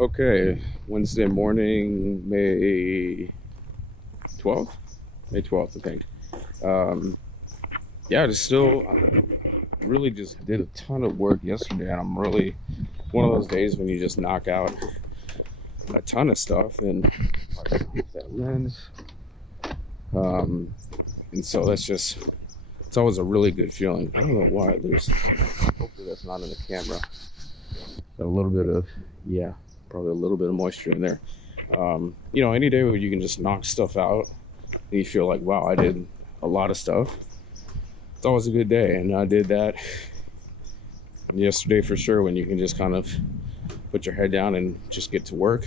Okay, Wednesday morning, May 12th? May 12th, I think. Yeah, just still, I really just did a ton of work yesterday, and I'm really one of those days when you just knock out a ton of stuff and that lens. And so it's always a really good feeling. I don't know why hopefully that's not in the camera. Got a little bit of, yeah, probably a little bit of moisture in there. Any day where you can just knock stuff out and you feel like, wow, I did a lot of stuff. It's always a good day. And I did that yesterday for sure, when you can just kind of put your head down and just get to work.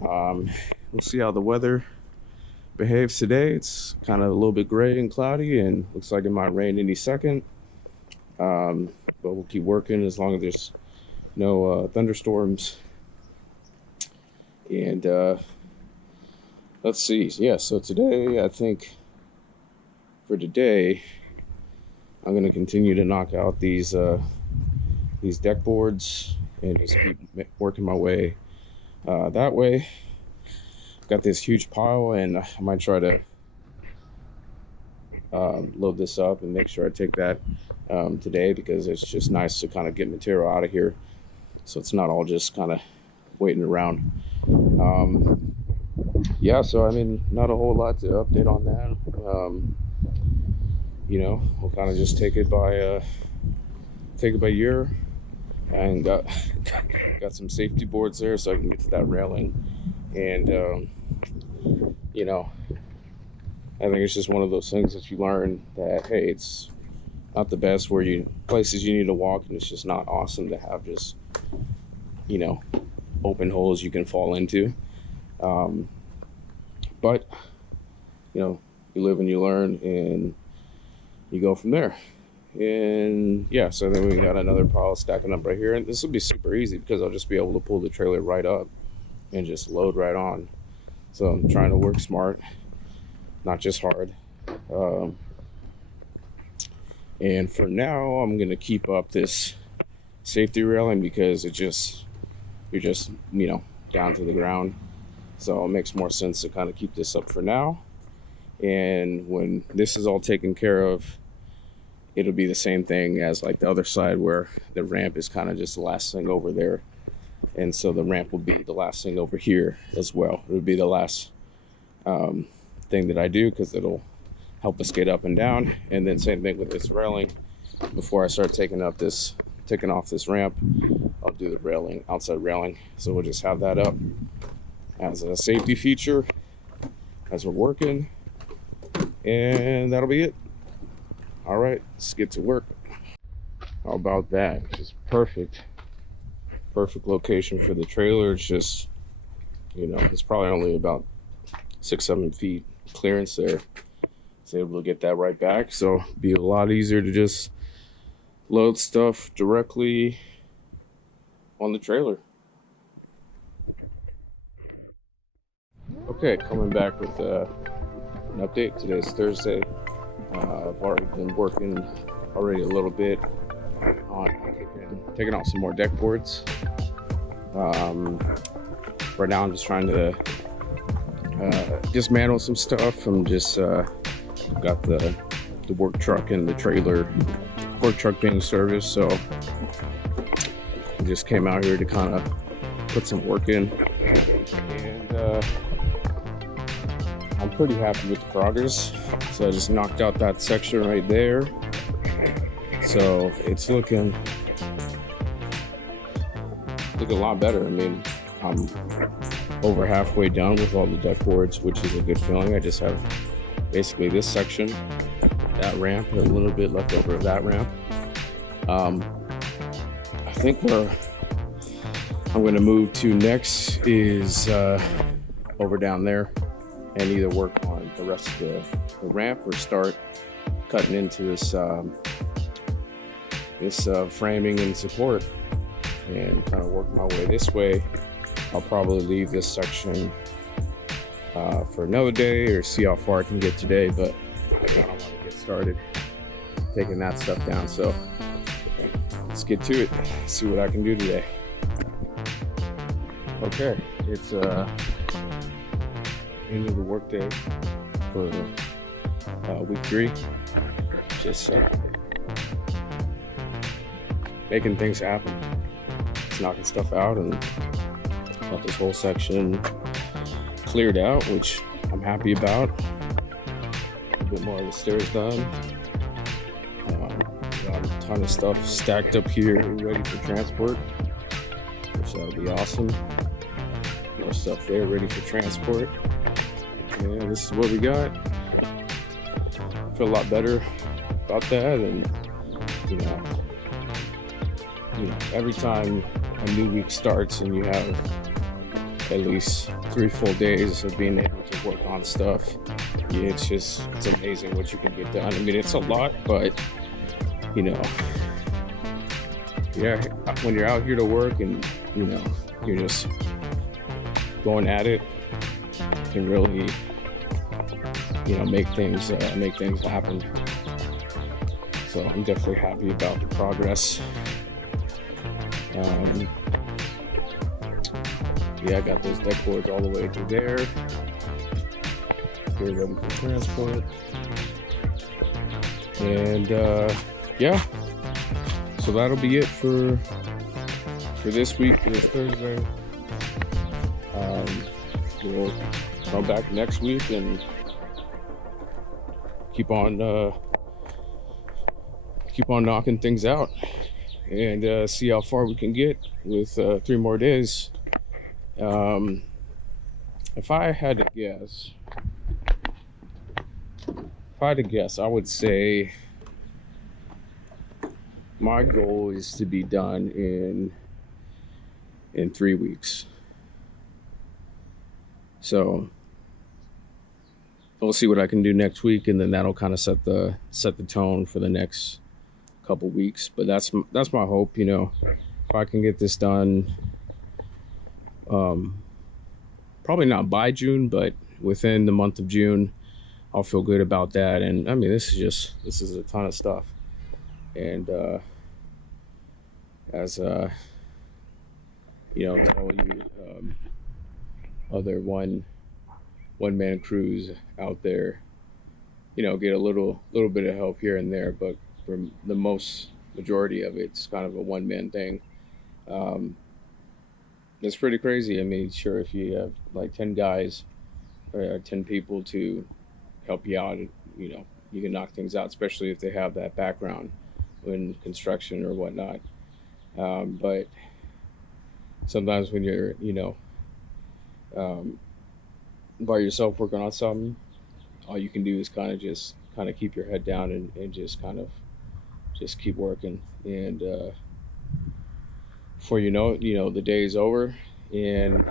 We'll see how the weather behaves today. It's kind of a little bit gray and cloudy and looks like it might rain any second. But we'll keep working as long as there's no thunderstorms. And let's see. Yeah, so today, I think for today, I'm going to continue to knock out these deck boards and just keep working my way that way. Got this huge pile, and I might try to load this up and make sure I take that today, because it's just nice to kind of get material out of here, so it's not all just kind of waiting around. Yeah, so I mean, not a whole lot to update on that. We'll kind of just take it by year, and got some safety boards there so I can get to that railing. And I think it's just one of those things that you learn that, hey, it's not the best places you need to walk, and it's just not awesome to have just open holes you can fall into. But you live and you learn, and you go from there. And yeah, so then we got another pile stacking up right here, and this will be super easy because I'll just be able to pull the trailer right up and just load right on. So I'm trying to work smart, not just hard. And for now, I'm gonna keep up this safety railing because you're just down to the ground. So it makes more sense to kind of keep this up for now. And when this is all taken care of, it'll be the same thing as like the other side, where the ramp is kind of just the last thing over there. And so the ramp will be the last thing over here as well. It'll be the last thing that I do, because it'll help us get up and down. And then same thing with this railing. Before I start taking off this ramp, I'll do the outside railing. So we'll just have that up as a safety feature as we're working. And that'll be it. All right, let's get to work. How about that? Just perfect location for the trailer. It's just, it's probably only about 6-7 feet clearance there. So able to get that right back. So it'd be a lot easier to just load stuff directly on the trailer. Okay, coming back with an update. Today's Thursday. I've already been working a little bit on taking out some more deck boards. Right now I'm just trying to dismantle some stuff. I'm just got the work truck and the trailer, work truck being serviced, so I just came out here to kind of put some work in. And I'm pretty happy with the progress. So I just knocked out that section right there. So it's looking a lot better. I mean, I'm over halfway done with all the deck boards, which is a good feeling. I just have basically this section, that ramp, and a little bit left over of that ramp. I think where I'm going to move to next is over down there, and either work on the rest of the ramp or start cutting into this framing and support, and kind of work my way this way. I'll probably leave this section for another day, or see how far I can get today, but I kind of want to get started taking that stuff down. So let's get to it, see what I can do today. Okay, it's end of the workday for week 3. Just making things happen. Just knocking stuff out, and got this whole section cleared out, which I'm happy about. A bit more of the stairs done. Got a ton of stuff stacked up here ready for transport, which that'll be awesome. More stuff there ready for transport. Yeah, this is what we got. I feel a lot better about that, and you know, every time a new week starts and you have at least 3 full days of being able to work on stuff, yeah, it's amazing what you can get done. I mean, it's a lot, but yeah, when you're out here to work and you're just going at it, can really make things happen. So I'm definitely happy about the progress. Yeah, I got those deck boards all the way through there. Get ready for transport. And yeah, so that'll be it for this week. This Thursday. We'll come back next week and keep on knocking things out, and see how far we can get with 3 more days. If I had to guess, I would say my goal is to be done in 3 weeks. So we'll see what I can do next week, and then that'll kind of set the tone for the next couple weeks. But that's my hope. If I can get this done, probably not by June, but within the month of June, I'll feel good about that. And I mean, this is a ton of stuff, and as to all you other one-man crews out there, get a little bit of help here and there, but for the majority of it's kind of a one-man thing. It's pretty crazy. I mean, sure, if you have like 10 guys or 10 people to help you out, you can knock things out, especially if they have that background in construction or whatnot. But sometimes when you're by yourself working on something, all you can do is kind of keep your head down and just keep working. And before you know it, the day is over and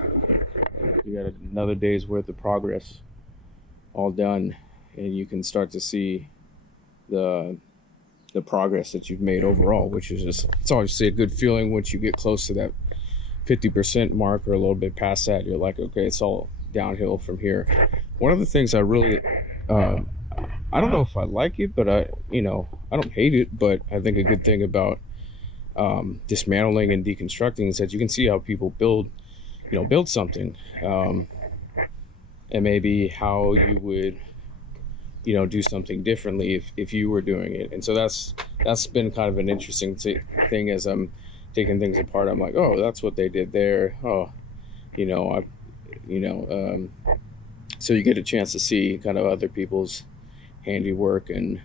you got another day's worth of progress all done, and you can start to see the progress that you've made overall, which is it's obviously a good feeling once you get close to that 50% mark or a little bit past that. You're like, okay, it's all downhill from here. One of the things I really I don't know if I like it, but I don't hate it, but I think a good thing about dismantling and deconstructing is that you can see how people build something, and maybe how you would do something differently if you were doing it. And so that's been kind of an interesting thing as I'm taking things apart. I'm like, oh, that's what they did there. Oh, so you get a chance to see kind of other people's handiwork, and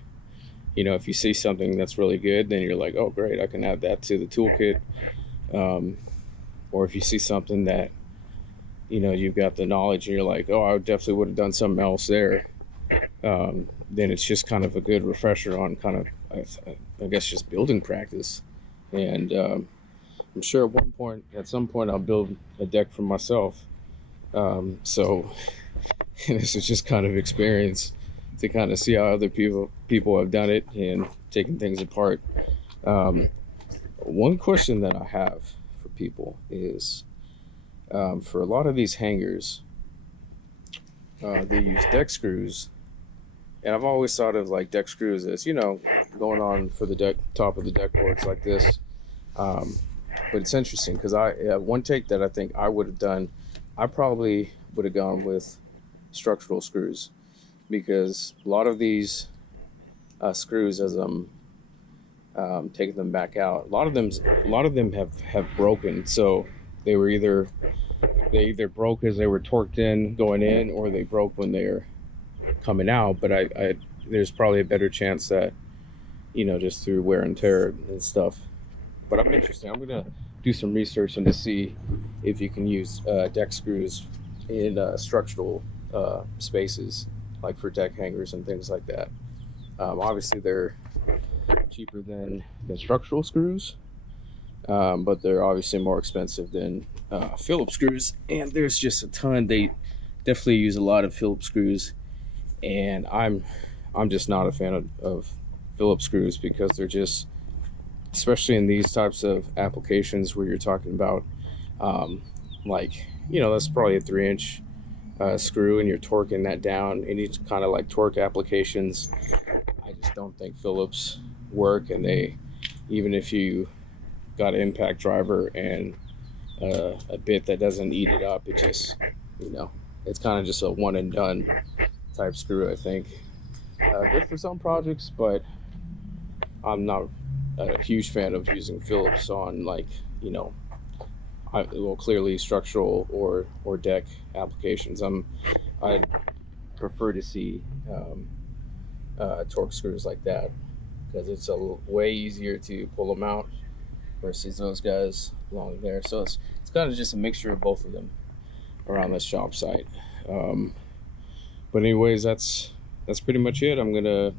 if you see something that's really good, then you're like, oh great, I can add that to the toolkit. Or if you see something that you've got the knowledge and you're like, oh, I definitely would have done something else there, then it's just kind of a good refresher on kind of I guess just building practice. And I'm sure at some point I'll build a deck for myself. So this is just kind of experience to kind of see how other people have done it and taking things apart. One question that I have for people is, for a lot of these hangers, they use deck screws, and I've always thought of like deck screws as going on for the top of the deck boards like this. But it's interesting because one take that I think I would have done, I probably would have gone with structural screws, because a lot of these screws, as I'm taking them back out, a lot of them have broken. So they were they either broke as they were torqued in going in, or they broke when they're coming out. But I there's probably a better chance that, just through wear and tear and stuff. But I'm interested. I'm gonna do some research and to see if you can use deck screws in structural spaces, like for deck hangers and things like that. Obviously, they're cheaper than structural screws, but they're obviously more expensive than Phillips screws. And there's just a ton. They definitely use a lot of Phillips screws, and I'm just not a fan of Phillips screws, because they're just, especially in these types of applications where you're talking about, like, that's probably a 3-inch screw, and you're torquing that down. Any kind of like torque applications, I just don't think Phillips work. And even if you got an impact driver and a bit that doesn't eat it up, it just, it's kind of just a one and done type screw, I think. Good for some projects, but I'm not a huge fan of using Phillips on, like, clearly structural or deck applications. I'd prefer to see torque screws like that, because it's way easier to pull them out versus those guys along there. So it's kind of just a mixture of both of them around this job site. But anyways, that's pretty much it. I'm gonna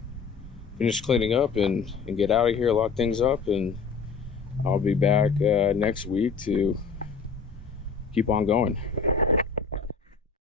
finish cleaning up and get out of here, lock things up, and I'll be back next week to keep on going.